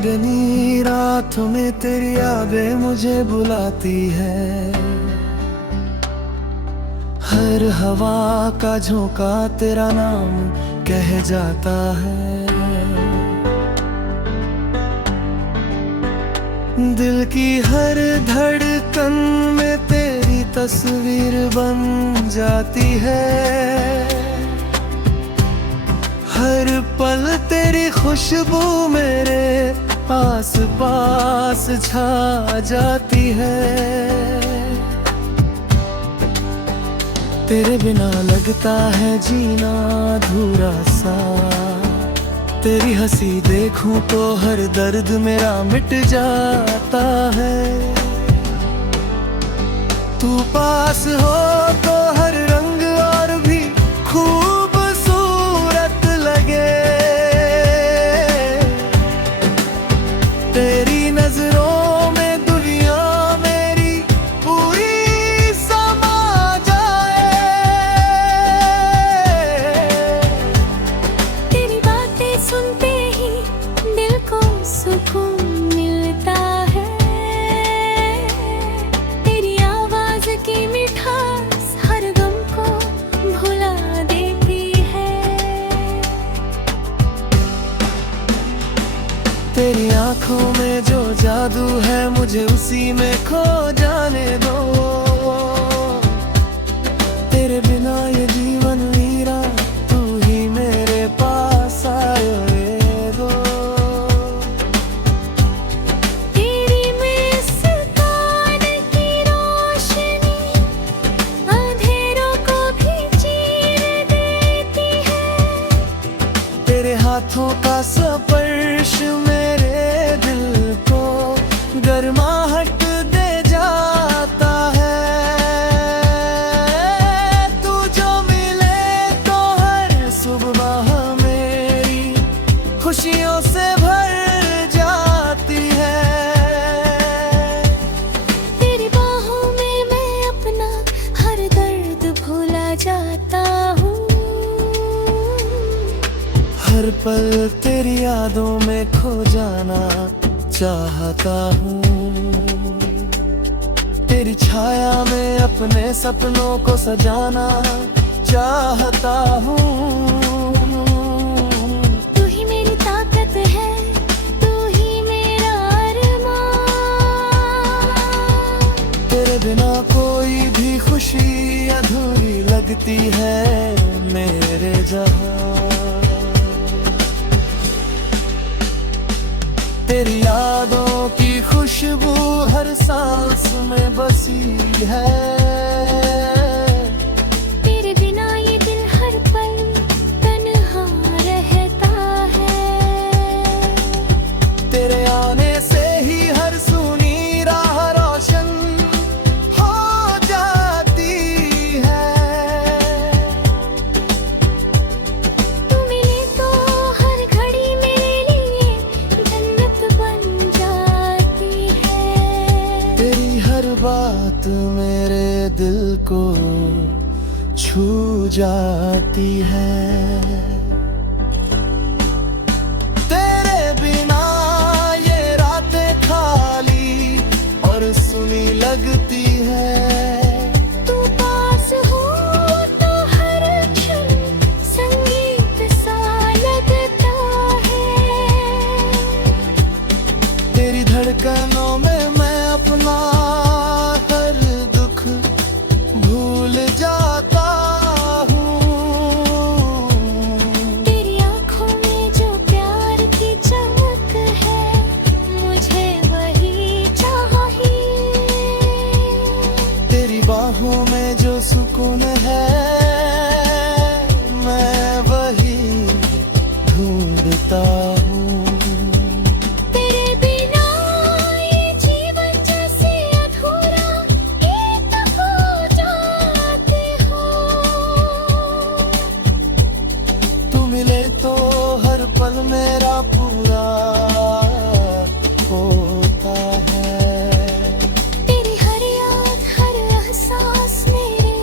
मेरनी रातों में तेरी यादें मुझे बुलाती है। हर हवा का झोंका तेरा नाम कह जाता है। दिल की हर धड़कन में तेरी तस्वीर बन जाती है। हर पल तेरी खुशबू मेरे पास पास छा जाती है। तेरे बिना लगता है जीना अधूरा सा। तेरी हंसी देखूं तो हर दर्द मेरा मिट जाता है। तू पास हो तो हर रंग और भी खूबसूरत लगे। तेरी नजरों में दुनिया मेरी पूरी समा जाए। तेरी बातें सुनते ही दिल को सुकून मिलता है। तेरी आवाज की मिठास हर गम को भुला देती है। तेरी आंखों में जो जादू है मुझे उसी में खो जाने दो। तेरे बिना ये जीवन वीरा तू ही मेरे पास आए दो। तेरी मुस्कान की रोशनी अंधेरों को भी चीर देती है। तेरे हाथों का स्पर्श मेरे दिल को गर्माहट दे जाता है। तू जो मिले तो हर सुबह मेरी खुशियों से भर जाती है। तेरी बाहों में मैं अपना हर दर्द भूला जाता हूँ। हर पल तेरी यादों में खो जाना चाहता हूँ। तेरी छाया में अपने सपनों को सजाना चाहता हूँ। तू ही मेरी ताकत है, तू ही मेरा अरमान। तेरे बिना कोई भी खुशी अधूरी लगती है मेरे जहां। तेरी यादों की खुशबू हर सांस में बसी है। तेरे बिना ये दिल हर पल तन्हा रहता है। तेरे आने से ही हर सुनी राह रोशन हो जाती है। तू मिले तो हर घड़ी मेरे लिए जन्नत बन जाती है। तेरी हर बात मेरे दिल को छू जाती है। तेरे बिना ये रातें खाली और सुनी लगती है। तू पास हो तो हर क्षण संगीत सा लगता है। तेरी धड़कनों में मैं अपना हर दुख भूल जाता हूँ। तेरी आँखों में जो प्यार की चमक है मुझे वही चाहिए। तेरी बाहों में जो सुकून है मैं वही ढूंढता हूँ। तेरे बिना ये जीवन जैसे अधूरा एक हो जाते हो। तू मिले तो हर पल मेरा पूरा होता है। तेरी हर याद हर एहसास मेरे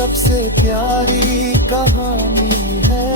सबसे प्यारी कहानी है।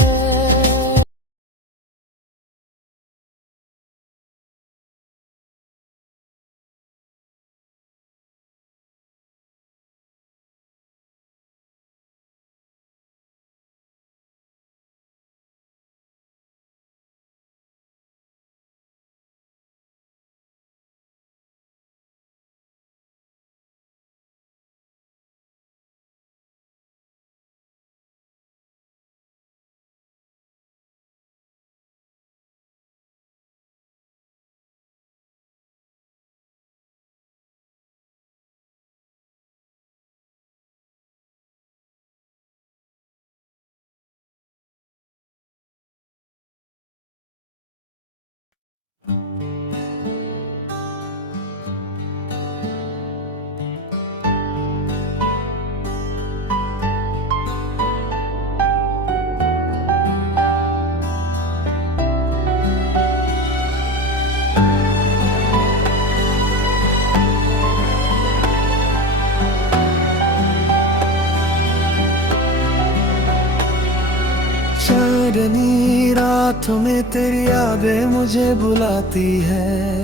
चांदनी रातों में तेरी यादें मुझे बुलाती है।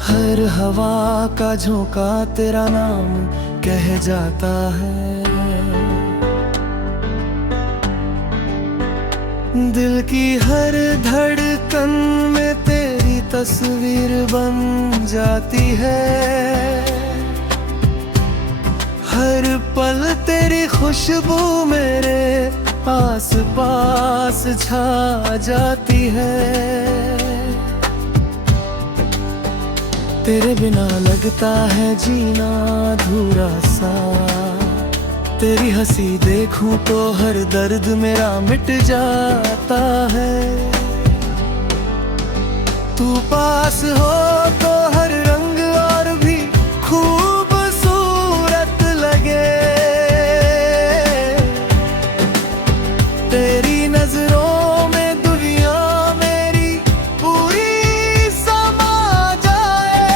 हर हवा का झोंका तेरा नाम कह जाता है। दिल की हर धड़कन में तेरी तस्वीर बन जाती है। हर पल तेरी खुशबू मेरे आस पास छा जाती है। तेरे बिना लगता है जीना अधूरा सा। तेरी हंसी देखूं तो हर दर्द मेरा मिट जाता है। तू पास हो तो हर रंग और भी खूबसूरत लगे। तेरी नजरों में दुनिया मेरी पूरी समा जाए।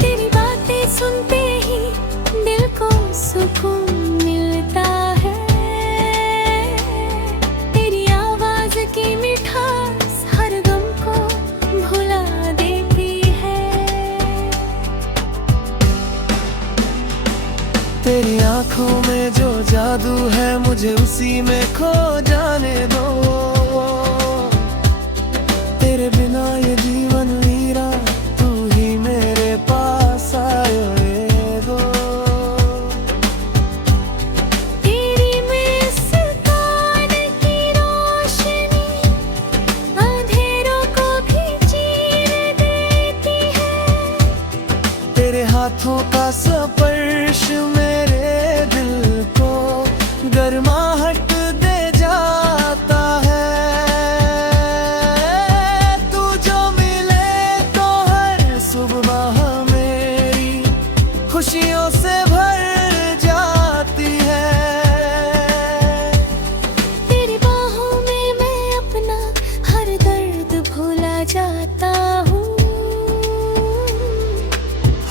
तेरी बातें सुनते ही दिल को सुकून मिलता है। तेरी आवाज की मिठास हर गम को भुला देती है। तेरी आंखों में जो जादू है मुझे उसी में खो जाने दो। तेरे बिना ये जीवन वीरा, तू ही मेरे पास आए दो। तेरी मुस्कान की रोशनी अंधेरों को भी चीर देती है। तेरे हाथों का स्पर्श मेरे दिल को गर्माहट दे जाता है। तू जो मिले तो हर सुबह मेरी खुशियों से भर जाती है। तेरी बाहों में मैं अपना हर दर्द भूला जाता हूँ।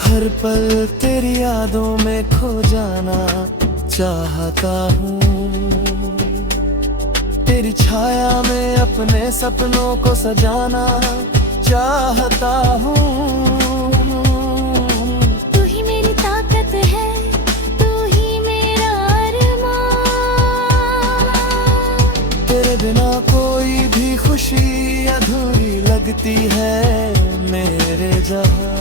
हर पल तेरी यादों में खो जाना चाहता हूँ। तेरी छाया में अपने सपनों को सजाना चाहता हूँ। तू ही मेरी ताकत है, तू ही मेरा अरमान। तेरे बिना कोई भी खुशी अधूरी लगती है मेरे जहां।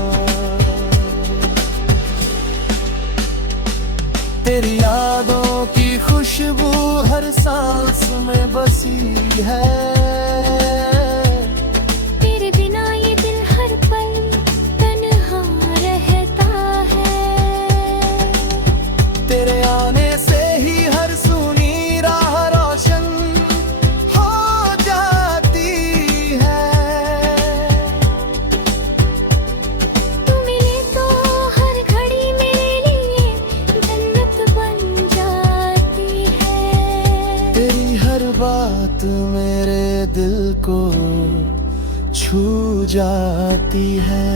तेरी यादों की खुशबू हर सांस में बसी है। तेरे बिना ये दिल हर पल तन्हा रहता है। तेरे आने से ही हर सुनी राह रोशन हो जाती है। तू मिले तो हर घड़ी मेरे लिए जन्नत बन जाती है। तेरी हर बात मेरे दिल को छू जाती है।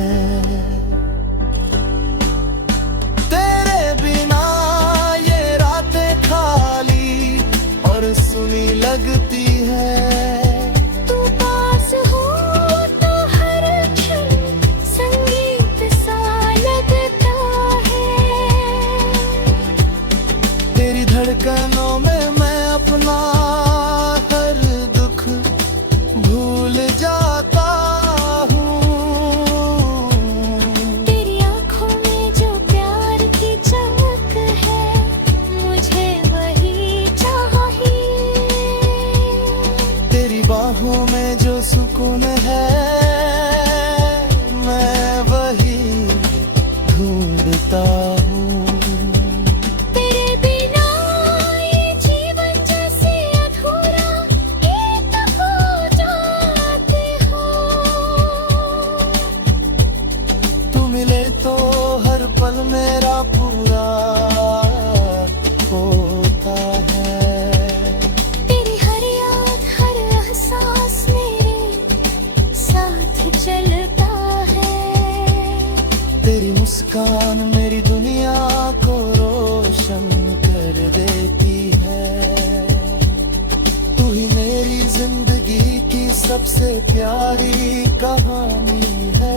मिलता है। तेरी मुस्कान मेरी दुनिया को रोशन कर देती है। तू ही मेरी जिंदगी की सबसे प्यारी कहानी है।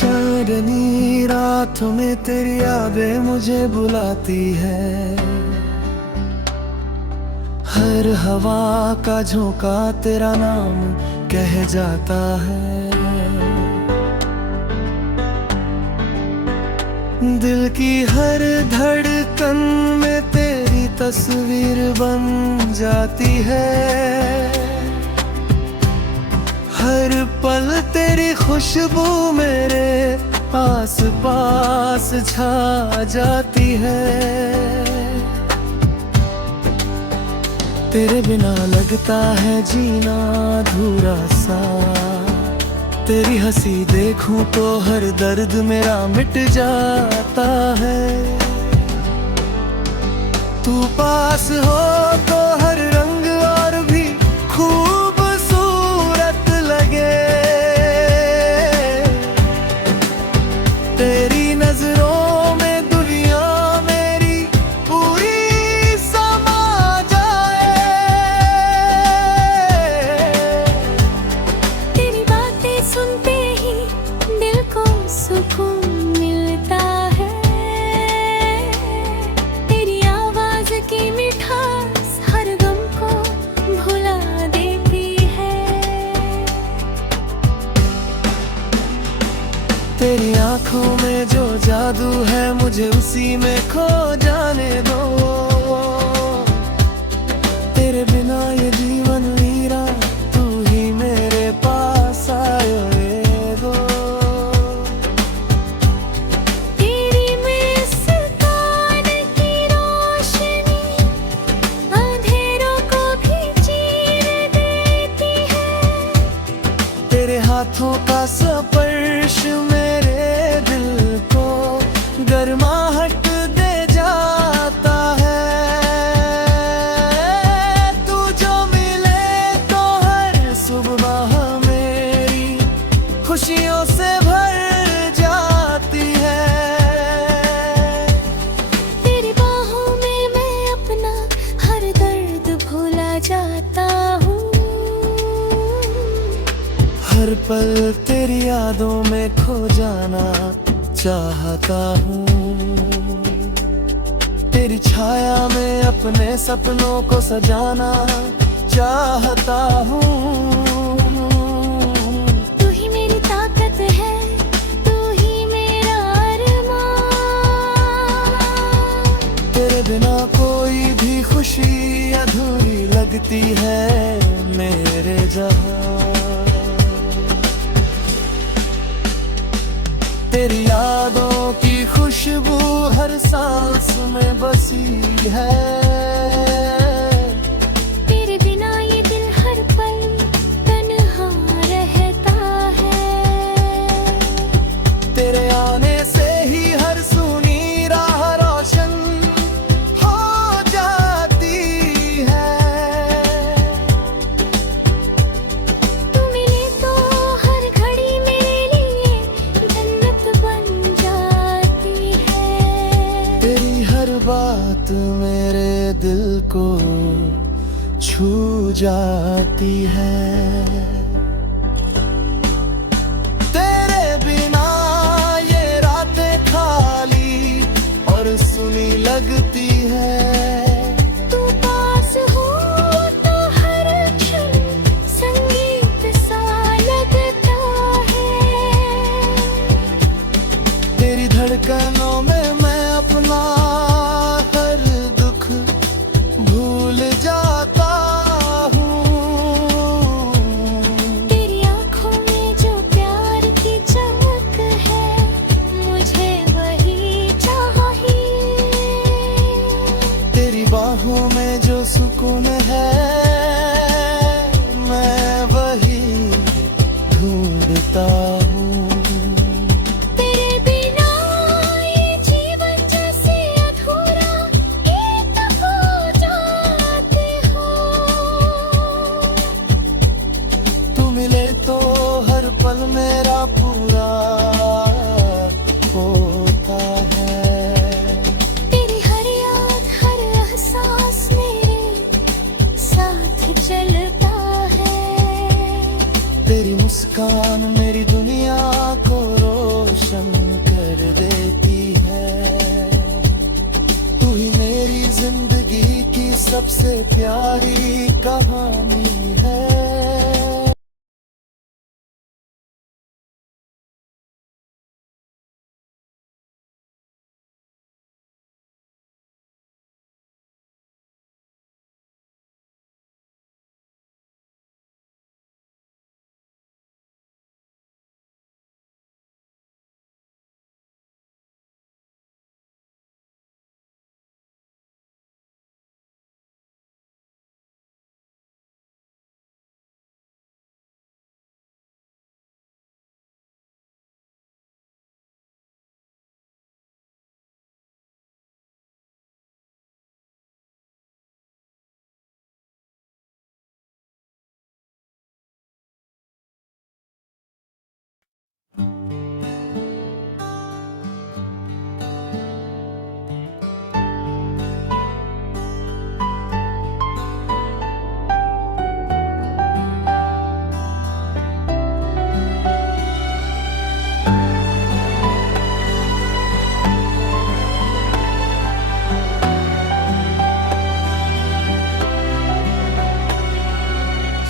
चांदनी रातों में तेरी यादें मुझे बुलाती है। हर हवा का झोंका तेरा नाम कह जाता है। दिल की हर धड़कन में तेरी तस्वीर बन जाती है। हर पल तेरी खुशबू मेरे पास पास छा जाती है। तेरे बिना लगता है जीना अधूरा सा। तेरी हंसी देखूं तो हर दर्द मेरा मिट जाता है। तू पास हो तो हर रंग और भी खूबसूरत लगे। तेरी नजरों में दुनिया मेरी पूरी समा जाए। तेरी बातें सुनते ही दिल को सुकून मिलता है। तेरी आवाज की मिठास हर गम को भुला देती है। तेरी आंखों में जो जादू है मुझे उसी में खो जाने दो। तेरे बिना ये जीवन वीरा तू ही मेरे पास आए दो। तेरी मुस्कान की रोशनी अंधेरों को भी चीर देती है। तेरे हाथों का स्पर्श मेरे दिल को गर्माहट दे जाता है। तू जो मिले तो हर सुबह मेरी खुशियों से भर जाती है। तेरी बाहों में मैं अपना हर दर्द भूला जाता हूँ। हर पल तेरी यादों में खो जाना चाहता हूँ। तेरी छाया में अपने सपनों को सजाना चाहता हूँ। तू ही मेरी ताकत है, तू ही मेरा अरमान। तेरे बिना कोई भी खुशी अधूरी लगती है मेरे जहां। तेरी यादों की खुशबू हर सांस में बसी है। तेरे बिना ये दिल हर पल तन्हा रहता है। तेरे आने से ही हर सूनी राह रोशन हो जाती है। तू मिले तो हर घड़ी मेरे लिए जाती है। तेरे बिना ये रातें खाली और सुनी लगती है। तू पास हो तो हर क्षण संगीत सा लगता है। तेरी धड़कनों में मैं अपना हर दुख भूल जाता हूँ। तेरी आँखों में जो प्यार की चमक है, मुझे वही चाहिए। तेरी बाहों में जो सुकून है, मैं वही ढूंढता हूँ। तेरे बिना ये जीवन जैसे अधूरा एक हो जाते हो। तू मिले तो हर पल मेरा पूरा होता है। तेरी हर याद हर एहसास मेरे साथ चलता है। तेरी मुस्कान मेरी दुनिया को रोशन कर देती है। तू ही मेरी जिंदगी की सबसे प्यारी कहानी है।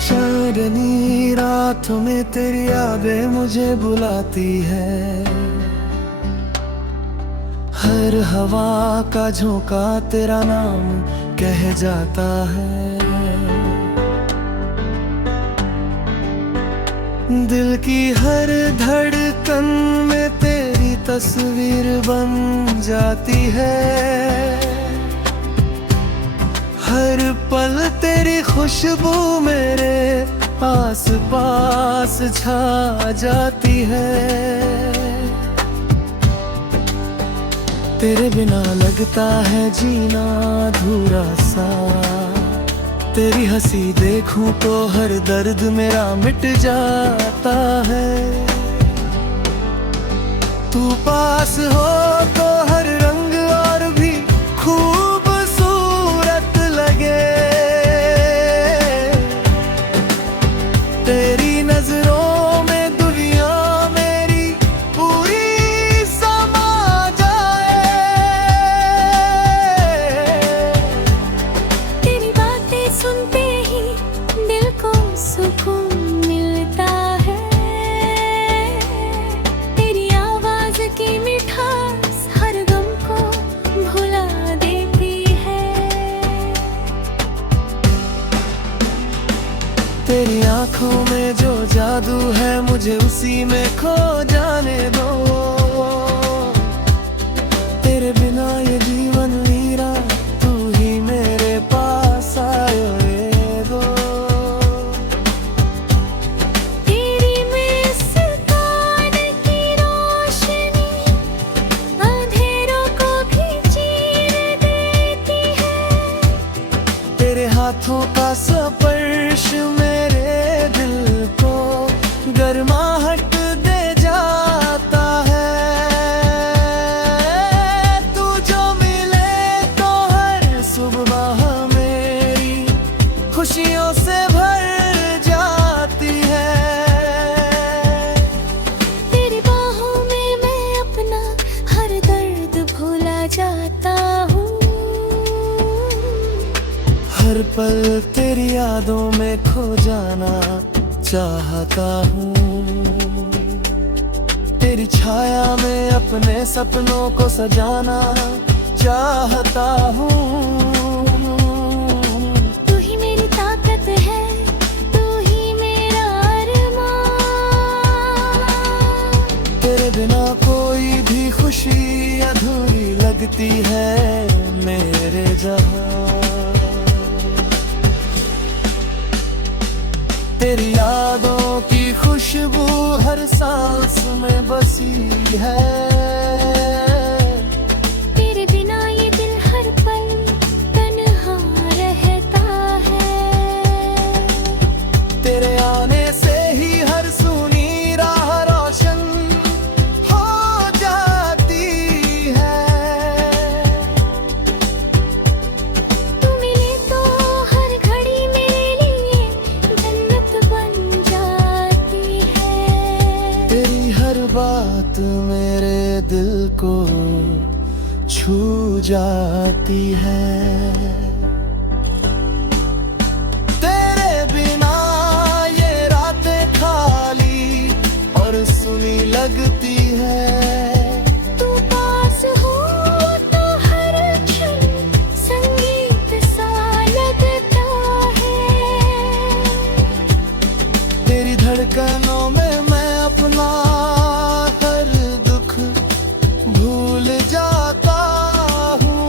चांदनी रातों में तेरी यादें मुझे बुलाती है। हर हवा का झोंका तेरा नाम कह जाता है। दिल की हर धड़कन में तेरी तस्वीर बन जाती है। हर पल तेरी खुशबू मेरे पास पास छा जाती है। तेरे बिना लगता है जीना अधूरा सा। तेरी हंसी देखूं तो हर दर्द मेरा मिट जाता है। तू पास हो तो हर रंग और भी खूबसूरत लगे। तेरी नजरों में दुनिया मेरी पूरी समा जाए। तेरी बातें सुनते ही दिल को सुकून मिलता है। तेरी आवाज की मिठास हर गम को भुला देती है। तेरी आंखों में जो जादू है मुझे उसी में खो जाने दो। तेरे बिना ये जीवन वीरा, तू ही मेरे पास आए दो। तेरी मुस्कान की रोशनी अंधेरों को भी चीर देती है। तेरे हाथों का स्पर्श मेरे दिल को गर्माहट दे जा पल तेरी यादों में खो जाना चाहता हूँ। तेरी छाया में अपने सपनों को सजाना चाहता हूँ। तू ही मेरी ताकत है, तू ही मेरा अरमान। तेरे बिना कोई भी खुशी अधूरी लगती है मेरे जहां। तेरी यादों की खुशबू हर सांस में बसी है। तेरे बिना ये दिल हर पल तन्हा रहता है। तेरे आने से ही हर सुनी राह रोशन हो जाती है। तू मिले तो हर घड़ी मेरे लिए जन्नत बन जाती है। तेरी हर बात मेरे दिल को छू जाती है। तेरे बिना ये रातें खाली और सुनी लगती है। तू पास हो तो हर क्षण संगीत सा लगता है। तेरी धड़कनों में मैं अपना हर दुख भूल जाता हूँ।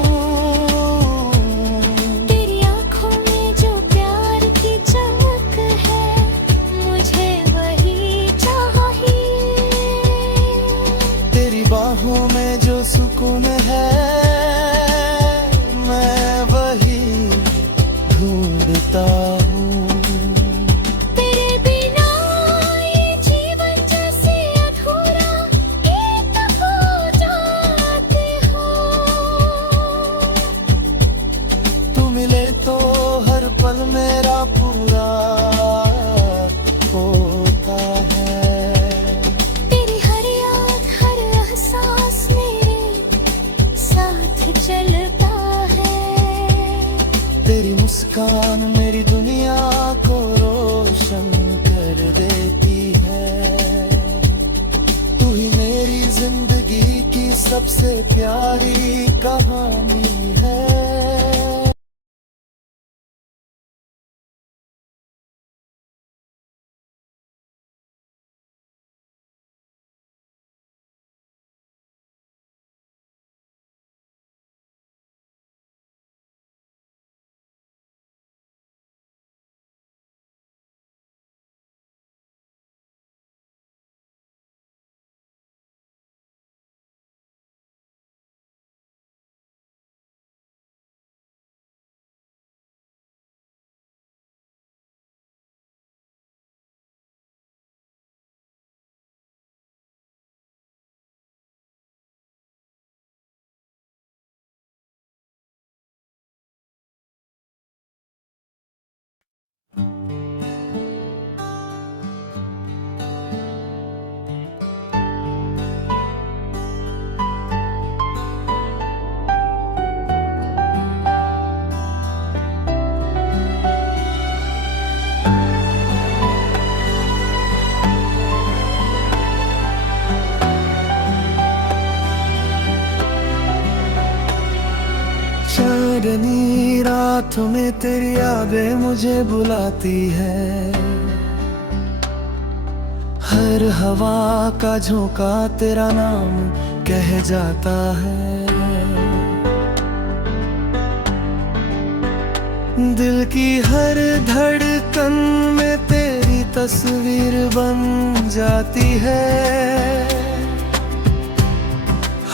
तेरी आँखों में जो प्यार की चमक है, मुझे वही चाहिए। तेरी बाहों में जो सुकून है, मैं वही ढूंढता हूँ। तेरे बिना ये जीवन जैसे अधूरा एक हो जाती हो। तू मिले तो हर पल मेरा पूरा होता है। तेरी हर याद हर एहसास मेरे साथ चलता है। तेरी मुस्कान मेरी दुनिया को रोशन कर देती है। तू ही मेरी जिंदगी की सबसे प्यारी कहानी है। चांदनी रातों में तेरी यादें मुझे बुलाती है। हर हवा का झोंका तेरा नाम कह जाता है। दिल की हर धड़कन में तेरी तस्वीर बन जाती है।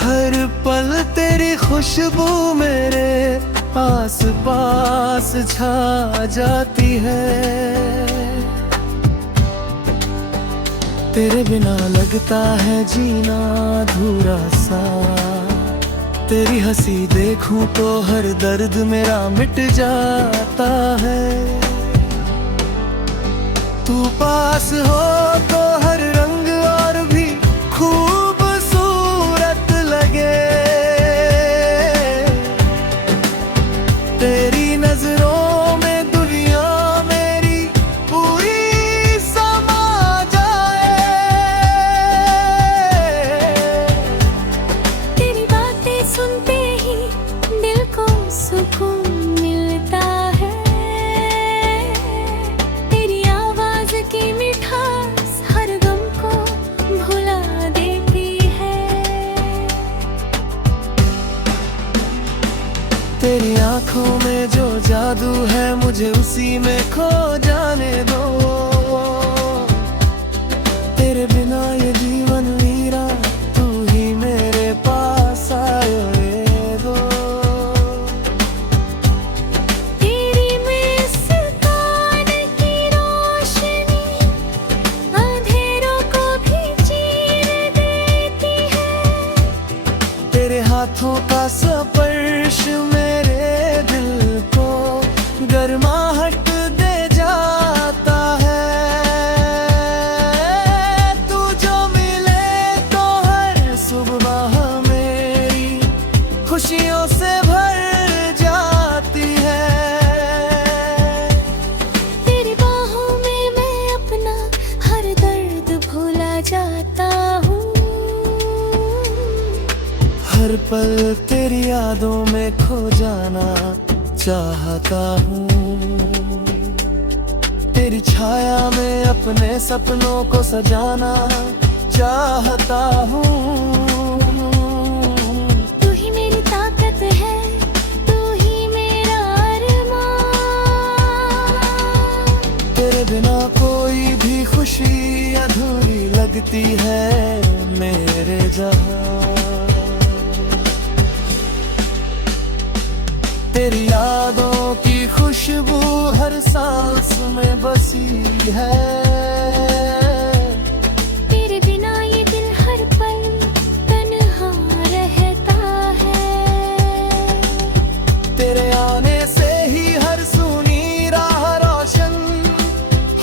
हर पल तेरी खुशबू मेरे आस पास छा जाती है। तेरे बिना लगता है जीना अधूरा सा। तेरी हंसी देखूं तो हर दर्द मेरा मिट जाता है। तू पास हो तो हर रंग और भी खूबसूरत लगे। तेरी नजरों में आंखों में जो जादू है मुझे उसी में खो जाने दो। तेरे बिना ये जीवन वीरा, तू ही मेरे पास आए दो। तेरी मुस्कान की रोशनी अंधेरों को भी चीर देती है। तेरे हाथों का स्पर्श मेरे दिल को गर्माहट दे जाता है। तू जो मिले तो हर सुबह मेरी खुशियों से भर जाती है। तेरी बाहों में मैं अपना हर दर्द भूला जाता हूँ। हर पल तेरी यादों में खो जाना चाहता हूँ। तेरी छाया में अपने सपनों को सजाना चाहता हूँ। तू ही मेरी ताकत है, तू ही मेरा अरमान। तेरे बिना कोई भी खुशी अधूरी लगती है मेरे जहां। तेरी यादों की खुशबू हर सांस में बसी है। तेरे बिना ये दिल हर पल तन्हा रहता है। तेरे आने से ही हर सुनी राह रोशन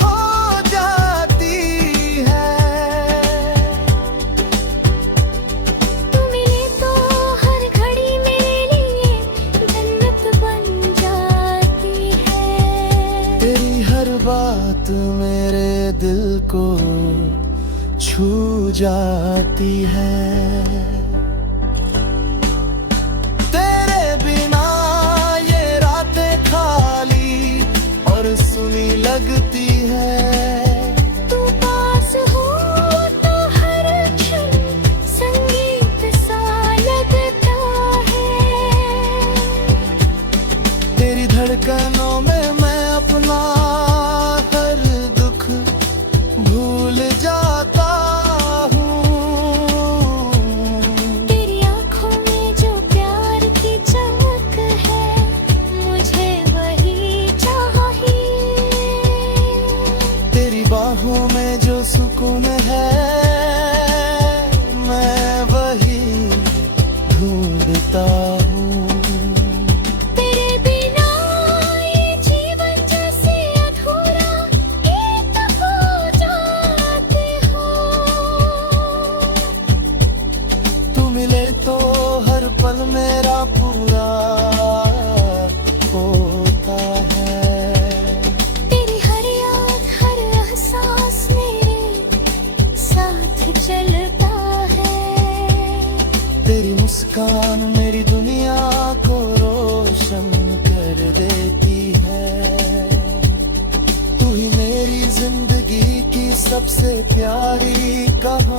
हो जाती है। तू मिले तो हर घड़ी मेरे लिए जन्नत बन जाती है। तेरी हर बात मेरे दिल को छू जाती है। तेरे बिना ये रातें खाली और सुनी लगती है। तू पास हो तो हर क्षण संगीत सा लगता है। तेरी धड़कनों में मैं अपना हर दुख भूल जाता हूँ। तेरी आँखों में जो प्यार की चमक है, मुझे वही चाहिए। तेरी बाहों में जो सुकून है मैं वही ढूंढता हूँ। तेरे बिना ये जीवन जैसे अधूरा एक हो जाते हो। तू मिले तो हर पल मेरा पूरा होता है। तेरी हर याद हर एहसास मेरे साथ चलता है। तेरी मुस्कान मेरी दुनिया को रोशन कर देती है। तू ही मेरी जिंदगी की सबसे प्यारी कहानी